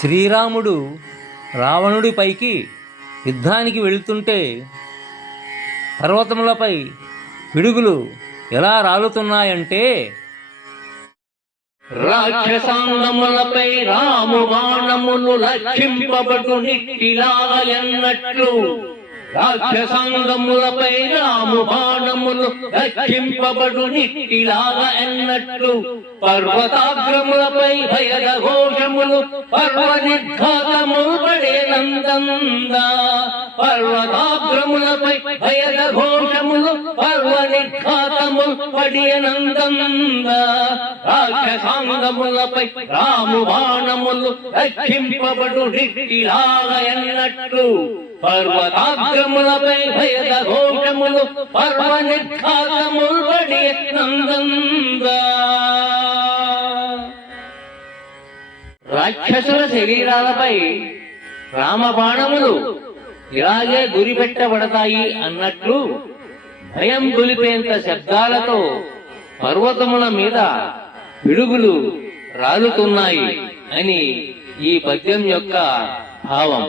శ్రీరాముడు రావణుడి పైకి యుద్ధానికి వెళుతుంటే పర్వతములపై పిడుగులు ఎలా రాలుతున్నాయంటే, రాక్షసాంగములపై రాము బాణములు లక్షింపబడు నిట్టిలాయన్నట్లు. రాక్షసాంగములపై రాము బాణములు లక్షింపబడు నిట్టిలాగా ఎన్నట్లు. పర్వతాగ్రములపై భయద ఘోషములు పర్వ నిర్ఘాతములు పడే నందందా. పర్వతాగ్రములపై భయద ఘోషములు పర్వ నిర్ఘాతములు పడే నందందా. రాక్షసాంగములపై రాము బాణములు లక్షింపబడు నిట్టిలాగా ఎన్నట్లు. పర్వతాగ్రములపై భయద ఘోషములు పర్వ నిర్ఘాతములు పడే నందందా. రాక్షసుల శరీరాలపై రామబాణములు ఇలాగే గురిపెట్టబడతాయి అన్నట్లు భయం గొలిపేంత శబ్దాలతో పర్వతముల మీద పిడుగులు రాలుతున్నాయి అని ఈ పద్యం యొక్క భావం.